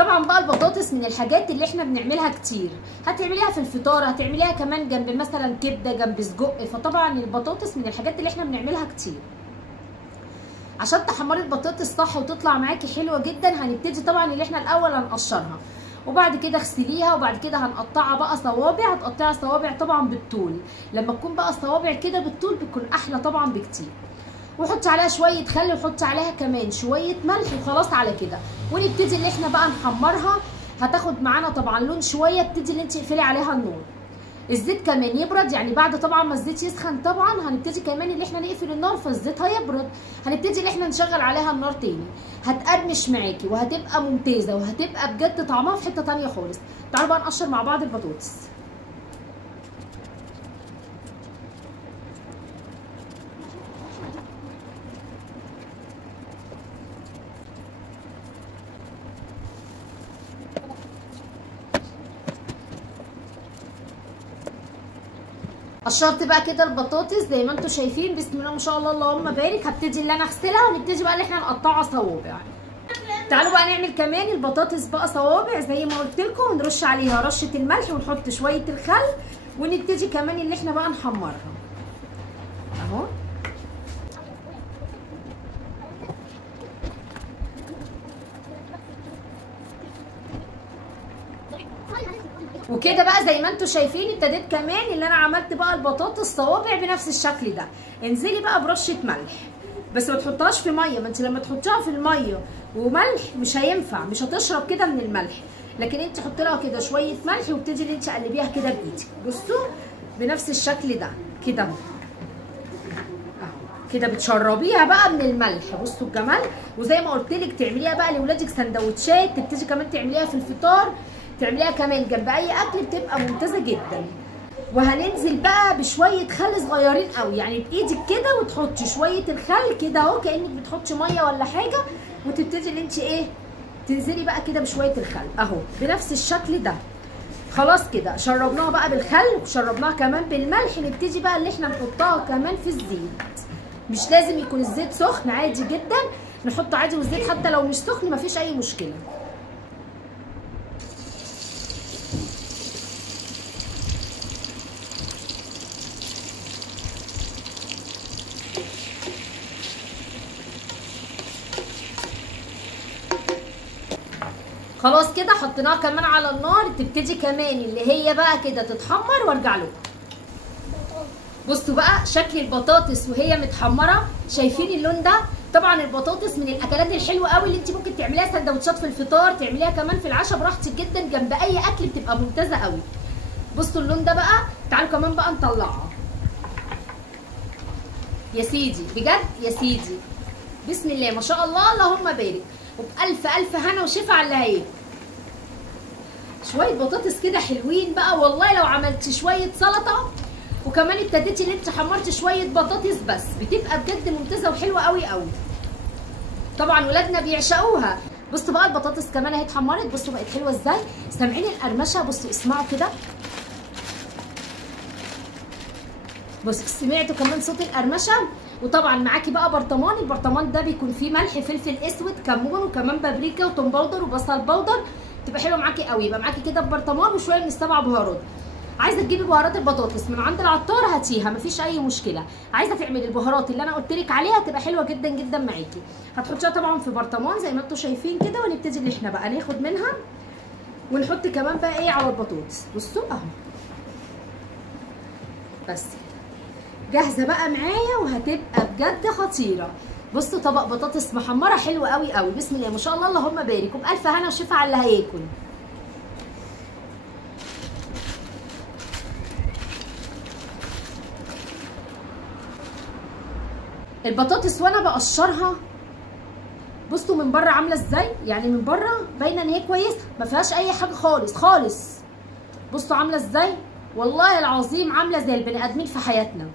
طبعا بقى البطاطس من الحاجات اللي احنا بنعملها كتير، هتعمليها في الفطار، هتعمليها كمان جنب مثلا كبده، جنب سجق. فطبعا البطاطس من الحاجات اللي احنا بنعملها كتير. عشان تحمري البطاطس صح وتطلع معاكي حلوه جدا، هنبتدي طبعا اللي احنا الاول هنقشرها، وبعد كده اغسليها، وبعد كده هنقطعها بقى صوابع. هتقطعي صوابع طبعا بالطول، لما تكون بقى الصوابع كده بالطول بيكون احلى طبعا بكتير. وحطي عليها شويه خل، وحطي عليها كمان شويه ملح، وخلاص على كده. ونبتدي اللي احنا بقى نحمرها. هتاخد معانا طبعا لون شويه، ابتدي اللي انت تقفلي عليها النار. الزيت كمان يبرد، يعني بعد طبعا ما الزيت يسخن طبعا هنبتدي كمان اللي احنا نقفل النار، فالزيت هيبرد. هنبتدي اللي احنا نشغل عليها النار تاني. هتقرمش معاكي وهتبقى ممتازه، وهتبقى بجد طعمها في حته تانيه خالص. تعالوا بقى نقشر مع بعض البطاطس. قشرت بقى كده البطاطس زي ما انتم شايفين، بسم الله ما شاء الله اللهم بارك. هبتدي اللي انا اغسلها، ونبتدي بقى اللي احنا نقطعها صوابع. تعالوا بقى نعمل كمان البطاطس بقى صوابع زي ما قلت لكم، ونرش عليها رشه الملح، ونحط شويه الخل، ونبتدي كمان اللي احنا بقى نحمرها اهو. وكده بقى زي ما انتم شايفين ابتديت كمان اللي انا عملت بقى البطاطس صوابع بنفس الشكل ده. انزلي بقى برشه ملح، بس ما تحطهاش في ميه، ما انت لما تحطيها في الميه وملح مش هينفع، مش هتشرب كده من الملح. لكن انت حطي لها كده شويه ملح، وابتدي اللي انت تقلبيها كده بايدك. بصوا بنفس الشكل ده كده اهو، كده بتشربيها بقى من الملح. بصوا الجمال. وزي ما قلت لك تعمليها بقى لاولادك سندوتشات، تبتدي كمان تعمليها في الفطار، تعمليها كمان جنب اي اكل، بتبقى ممتازه جدا. وهننزل بقى بشويه خل صغيرين قوي، يعني بايدك كده، وتحطي شويه الخل كده اهو كانك بتحطي ميه ولا حاجه، وتبتدي اللي انت ايه تنزلي بقى كده بشويه الخل اهو بنفس الشكل ده. خلاص كده شربناها بقى بالخل، وشربناها كمان بالملح. نبتدي بقى اللي احنا نحطها كمان في الزيت. مش لازم يكون الزيت سخن، عادي جدا نحطه عادي، والزيت حتى لو مش سخن مفيش اي مشكله. خلاص كده حطيناها كمان على النار، تبتدي كمان اللي هي بقى كده تتحمر وارجع لكم. بصوا بقى شكل البطاطس وهي متحمره، شايفين اللون ده؟ طبعا البطاطس من الاكلات الحلوه قوي اللي انت ممكن تعمليها سندوتشات في الفطار، تعمليها كمان في العشاء براحتك جدا، جنب اي اكل بتبقى ممتازه قوي. بصوا اللون ده بقى. تعالوا كمان بقى نطلعها يا سيدي، بجد يا سيدي بسم الله ما شاء الله اللهم بارك. وبألف ألف هنا وشفا على اللي هياكل. شوية بطاطس كده حلوين بقى والله. لو عملتي شوية سلطة، وكمان ابتديتي ان انت حمرتي شوية بطاطس بس، بتبقى بجد ممتازة وحلوة قوي قوي. طبعا ولادنا بيعشقوها. بصوا بقى البطاطس كمان اهي اتحمرت، بصوا بقت حلوة ازاي. سامعين القرمشة؟ بصوا اسمعوا كده، بصوا سمعتوا كمان صوت القرمشة. وطبعا معاكي بقى برطمان، البرطمان ده بيكون فيه ملح، فلفل اسود، كمون، وكمان بابريكا وتوم باودر وبصل باودر، تبقى حلوه معاكي قوي. يبقى معاكي كده برطمان وشويه من السبع بهارات. عايزه تجيبي بهارات البطاطس من عند العطار هاتيها، مفيش اي مشكله. عايزه تعملي البهارات اللي انا قلت لك عليها تبقى حلوه جدا جدا معاكي. هتحطيها طبعا في برطمان زي ما انتم شايفين كده، ونبتدي ان احنا بقى ناخد منها ونحط كمان بقى ايه على البطاطس. بصوا اهو بس جاهزه بقى معايا، وهتبقى بجد خطيره. بصوا طبق بطاطس محمره حلوه قوي قوي، بسم الله ما شاء الله اللهم بارك. وبألف هنا وشفا على اللي هياكل. البطاطس وانا بقشرها بصوا من بره عامله ازاي، يعني من بره باينه ان هي كويسه ما فيهاش اي حاجه خالص خالص. بصوا عامله ازاي، والله العظيم عامله زي البني ادمين في حياتنا.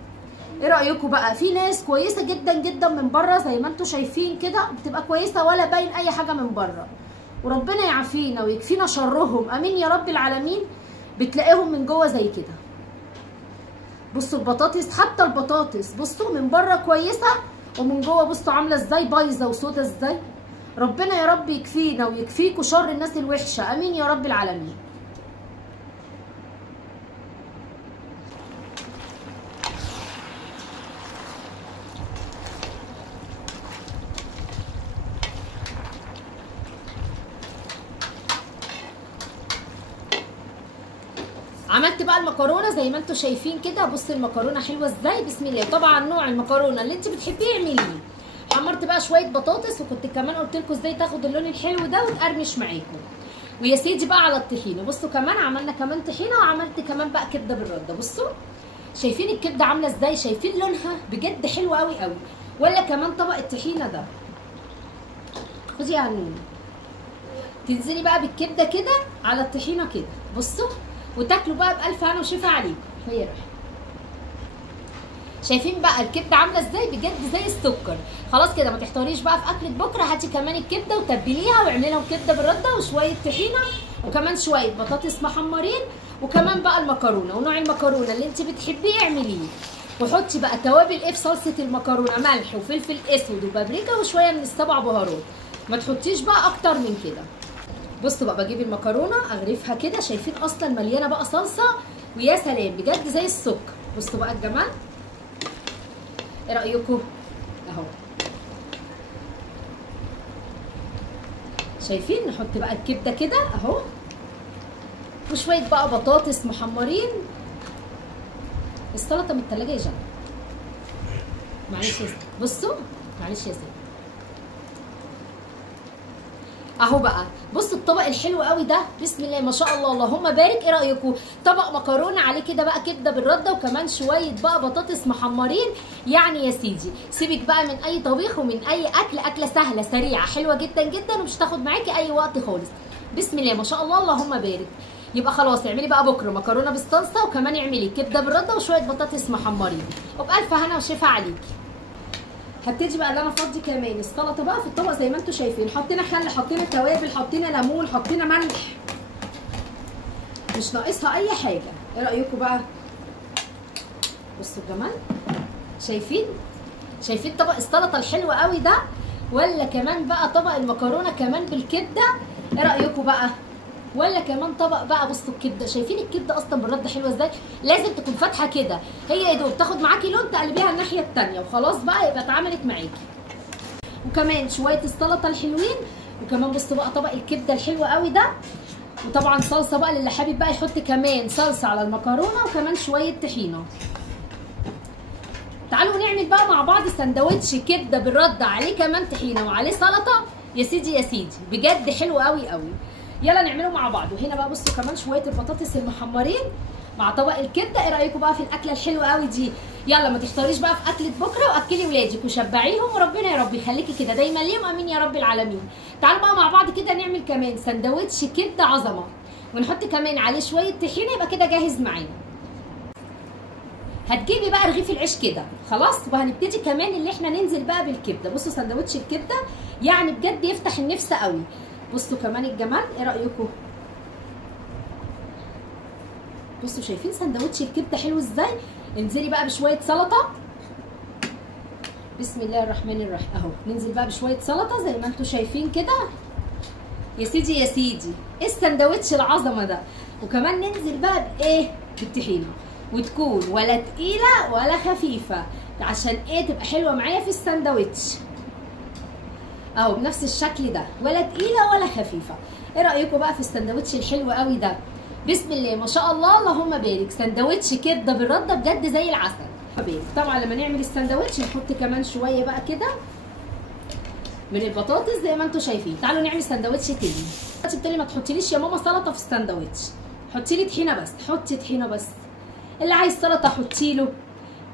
ايه رايكم بقى؟ في ناس كويسه جدا جدا من بره زي ما انتم شايفين كده، بتبقى كويسه ولا باين اي حاجه من بره، وربنا يعافينا ويكفينا شرهم، امين يا رب العالمين. بتلاقيهم من جوه زي كده. بصوا البطاطس، حتى البطاطس بصوا من بره كويسه، ومن جوه بصوا عامله ازاي بايظه وسودا ازاي. ربنا يا رب يكفينا ويكفيكوا شر الناس الوحشه، امين يا رب العالمين. عملت بقى المكرونه زي ما انتم شايفين كده. بصوا المكرونه حلوه ازاي، بسم الله. طبعا نوع المكرونه اللي انت بتحبيه اعمليه. حمرت بقى شويه بطاطس، وكنت كمان قلت لكم ازاي تاخد اللون الحلو ده وتقرمش معاكم. ويا سيدي بقى على الطحينه. بصوا كمان عملنا كمان طحينه، وعملت كمان بقى كبده بالرده. بصوا شايفين الكبده عامله ازاي، شايفين لونها بجد حلو قوي قوي. ولا كمان طبق الطحينه ده. خدي يا عنون، تنزلي بقى بالكبده كده على الطحينه كده. بصوا وتاكلوا بقى بألف هنا وشفا عليكم. هي رايحه. شايفين بقى الكبده عامله ازاي بجد زي السكر. خلاص كده ما تحتاريش بقى في اكله بكره. هاتي كمان الكبده وتبليها واعملي لهم كبده بالرده وشويه طحينه وكمان شويه بطاطس محمرين وكمان بقى المكرونه. ونوع المكرونه اللي انت بتحبيه اعمليه. وحطي بقى توابل ايه في صلصه المكرونه، ملح وفلفل اسود وبابريكا وشويه من السبع بهارات. ما تحطيش بقى اكتر من كده. بصوا بقى بجيب المكرونه اغرفها كده. شايفين اصلا مليانه بقى صلصه ويا سلام بجد زي السكر. بصوا بقى الجمال. ايه رايكم اهو. شايفين نحط بقى الكبده كده اهو وشويه بقى بطاطس محمرين. السلطه من التلاجة يا جماعه. معلش يا ستي. بصوا معلش يا ستي اهو بقى. بصوا الطبق الحلو قوي ده، بسم الله ما شاء الله اللهم بارك. ايه رايكم؟ طبق مكرونه عليه كده بقى كبده بالرده وكمان شويه بقى بطاطس محمرين. يعني يا سيدي سيبك بقى من اي طبيخ ومن اي اكل. اكله سهله سريعه حلوه جدا جدا ومش تاخد معاكي اي وقت خالص. بسم الله ما شاء الله اللهم بارك. يبقى خلاص اعملي بقى بكره مكرونه بالصلصه وكمان اعملي كبده بالرده وشويه بطاطس محمرين وبالف هنا وشفا عليكي. هبتدي بقى اللي انا افضي كمان السلطه بقى في الطبق زي ما انتم شايفين. حطينا خل، حطينا توابل، حطينا ليمون، حطينا ملح. مش ناقصها اي حاجه. ايه رايكم بقى؟ بصوا الجمال. شايفين طبق السلطه الحلو قوي ده ولا كمان بقى طبق المكرونه كمان بالكبده؟ ايه رايكم بقى؟ ولا كمان طبق بقى. بصوا الكبده، شايفين الكبده اصلا بالرده حلوه ازاي؟ لازم تكون فاتحه كده. هي يا دوب تاخد معاكي لون تقلبيها الناحيه الثانيه وخلاص بقى يبقى اتعملت معاكي. وكمان شويه السلطه الحلوين وكمان بصوا بقى طبق الكبده الحلو قوي ده. وطبعا صلصه بقى للي حابب بقى يحط كمان صلصه على المكرونه وكمان شويه طحينه. تعالوا نعمل بقى مع بعض سندوتش كبده بالرده عليه كمان طحينه وعليه سلطه. يا سيدي يا سيدي بجد حلو قوي قوي. يلا نعمله مع بعض. وهنا بقى بصوا كمان شويه البطاطس المحمرين مع طبق الكبده. ايه رايكم بقى في الاكله الحلوه قوي دي؟ يلا ما تحتاريش بقى في اكله بكره، واكلي ولادك وشبعيهم وربنا يا رب يخليكي كده دايما ليهم، امين يا رب العالمين. تعالوا بقى مع بعض كده نعمل كمان سندوتش كبده عظمه ونحط كمان عليه شويه طحينه. يبقى كده جاهز معانا. هتجيبي بقى رغيف العيش كده خلاص. وهنبتدي كمان اللي احنا ننزل بقى بالكبده. بصوا سندوتش الكبده يعني بجد يفتح النفس قوي. بصوا كمان الجمال. ايه رايكم؟ بصوا شايفين سندوتش الكبده حلو ازاي؟ انزلي بقى بشويه سلطه. بسم الله الرحمن الرحيم اهو. ننزل بقى بشويه سلطه زي ما انتم شايفين كده. يا سيدي يا سيدي ايه السندوتش العظمه ده. وكمان ننزل بقى بايه؟ بالطحينه. وتكون ولا تقيله ولا خفيفه عشان ايه تبقى حلوه معايا في السندوتش اهو بنفس الشكل ده، ولا تقيله ولا خفيفه. ايه رايكم بقى في السندوتش الحلو قوي ده؟ بسم الله ما شاء الله اللهم بارك. سندوتش كبده بالرده بجد زي العسل. طبعا لما نعمل السندوتش نحط كمان شويه بقى كده من البطاطس زي ما انتم شايفين. تعالوا نعمل سندوتش تاني. بالتالي ما تحطيليش يا ماما سلطه في السندوتش، حطي لي طحينه بس. حطي طحينه بس. اللي عايز سلطه حطي له،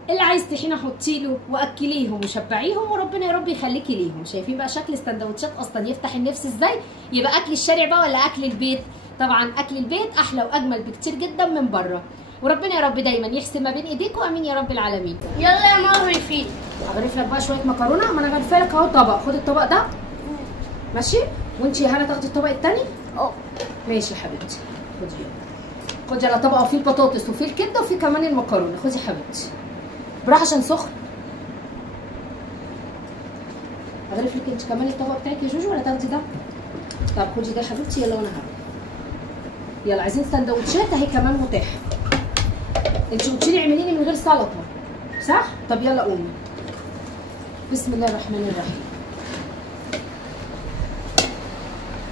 اللي عايز طحينه حطي له، واكليهم وشبعيهم وربنا يا رب يخليكي ليهم. شايفين بقى شكل السندوتشات اصلا يفتح النفس ازاي؟ يبقى اكل الشارع بقى ولا اكل البيت؟ طبعا اكل البيت احلى واجمل بكتير جدا من بره. وربنا يا رب دايما يحسن ما بين ايديكم، امين يا رب العالمين. يلا يا ماما غرفي. هغرف لك بقى شويه مكرونه. ما انا غرفه لك اهو طبق. خد الطبق ده ماشي. وانتي يا هنا تاخدي الطبق الثاني. ماشي يا حبيبتي. خدي على طبق فيه البطاطس وفيه الكبده وفيه كمان المكرونه. خدي يا حبيبتي براحه عشان سخن. اغرف لك انت كمان الطبق بتاعك يا جوجو ولا تاخدي ده؟ طب خدي ده يا حبيبتي، يلا وانا هعمل. يلا عايزين سندوتشات اهي كمان متاحه. انت قلت لي اعملي لي من غير سلطه صح؟ طب يلا قومي. بسم الله الرحمن الرحيم.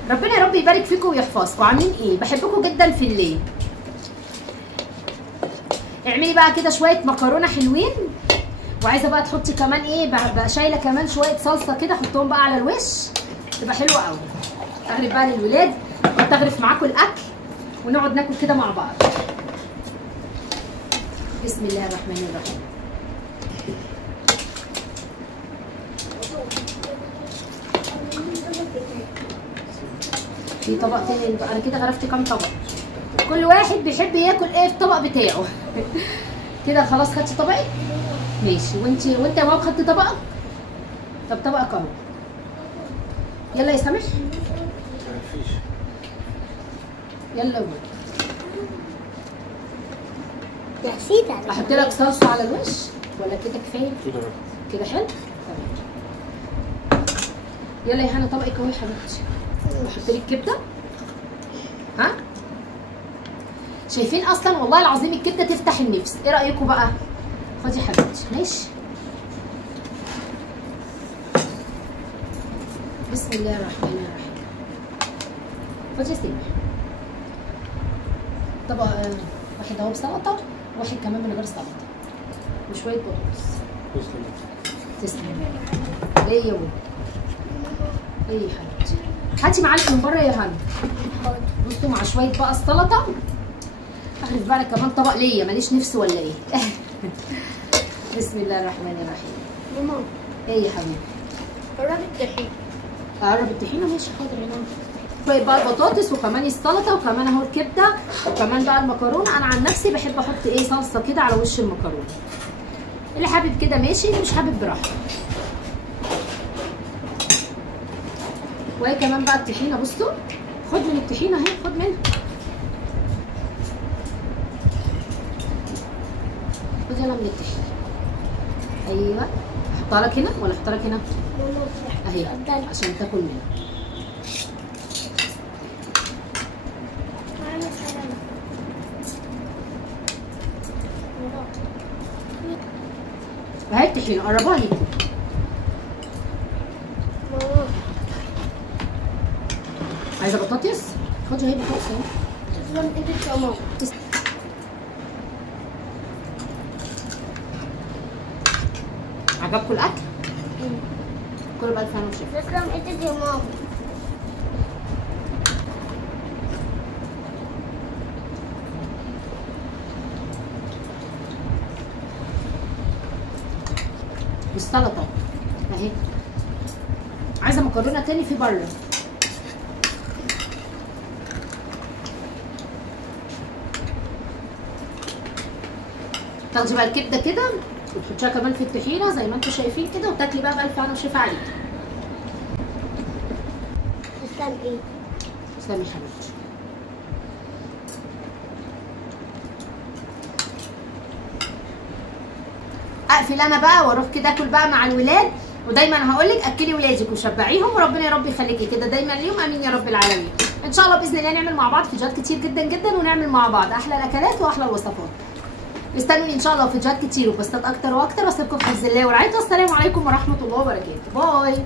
ربنا يا رب يبارك فيكم ويحفظكم. عاملين ايه؟ بحبكم جدا في الليل. اعملي بقى كده شويه مكرونه حلوين، وعايزه بقى تحطي كمان ايه بقى شايله كمان شويه صلصه كده، حطهم بقى على الوش تبقى حلوه قوي. اغرف بقى للولاد وتغرف معاكم الاكل ونقعد ناكل كده مع بعض. بسم الله الرحمن الرحيم. في طبق تاني بقى، انا كده غرفت كام طبق، كل واحد بيحب ياكل ايه في الطبق بتاعه. كده خلاص خدتي طبقك؟ ماشي. وانت يا ماما خدتي طبقك؟ طب طبقك اهو. يلا يا سامح. مفيش. يلا قوم. نسيت على احط لك صلصه على الوش ولا كده كفايه؟ كده كده حلو؟ تمام. يلا يا هنا طبقك اهو يا حبيبتي. احط لك كبده. ها؟ شايفين اصلا والله العظيم الكبده تفتح النفس، ايه رايكم بقى؟ خدي يا حبيبتي. ماشي. بسم الله الرحمن الرحيم. خدي يا سامح. طبق واحد اهو بسلطه، واحد كمان من غير سلطه، وشويه بطاطس. تسلمي. ايه يا ولد؟ ايه يا حبيبتي؟ هاتي معلقه من بره يا هنا. بصوا مع شويه بقى السلطه. اغرف بقى كمان طبق ليا، ماليش نفس ولا ايه؟ بسم الله الرحمن الرحيم. ماما ايه يا حبيبي؟ قرب الطحين. اقرب الطحينه؟ ماشي حاضر يا ماما. شويه بقى البطاطس وكمان السلطه وكمان اهو الكبده وكمان بقى المكرونه. انا عن نفسي بحب احط ايه صلصه كده على وش المكرونه. اللي حابب كده ماشي، اللي مش حابب براحته. وهي كمان بقى الطحينه. بصوا خد من الطحينه اهي، خد منها. خد يلا من الطحينه. ايوه. احطها لك هنا ولا احطها لك هنا؟ اهي عشان تاكل منها. اهي الطحينه قربها لي. عايزه بطاطس؟ خدي اهي بطاطس اهي. تسلم ايدك يا ماما. عجبكم الاكل؟ كله بقى الفن وشفا. تسلم ايدك يا ماما. والسلطه اهي. عايزه مكرونه تاني في بره. تاخدي بقى الكبده كده وتحطيها كمان في الطحينه زي ما انتم شايفين كده، وتاكلي بقى بألف هنا وشفا عليك. تسلم ايدك. تسلمي يا حبيبتي. اقفل انا بقى واروح كده اكل بقى مع الولاد. ودايما هقول لك اكلي ولادك وشبعيهم، وربنا يا رب يخليكي كده دايما ليهم. امين يا رب العالمين. ان شاء الله باذن الله نعمل مع بعض فيديوهات كتير جدا جدا، ونعمل مع بعض احلى الاكلات واحلى الوصفات. استنوني ان شاء الله فيديوهات كتير وبوستات اكتر واكتر. واسيبكم في حفظ الله ورعايته. والسلام عليكم ورحمه الله وبركاته. باي.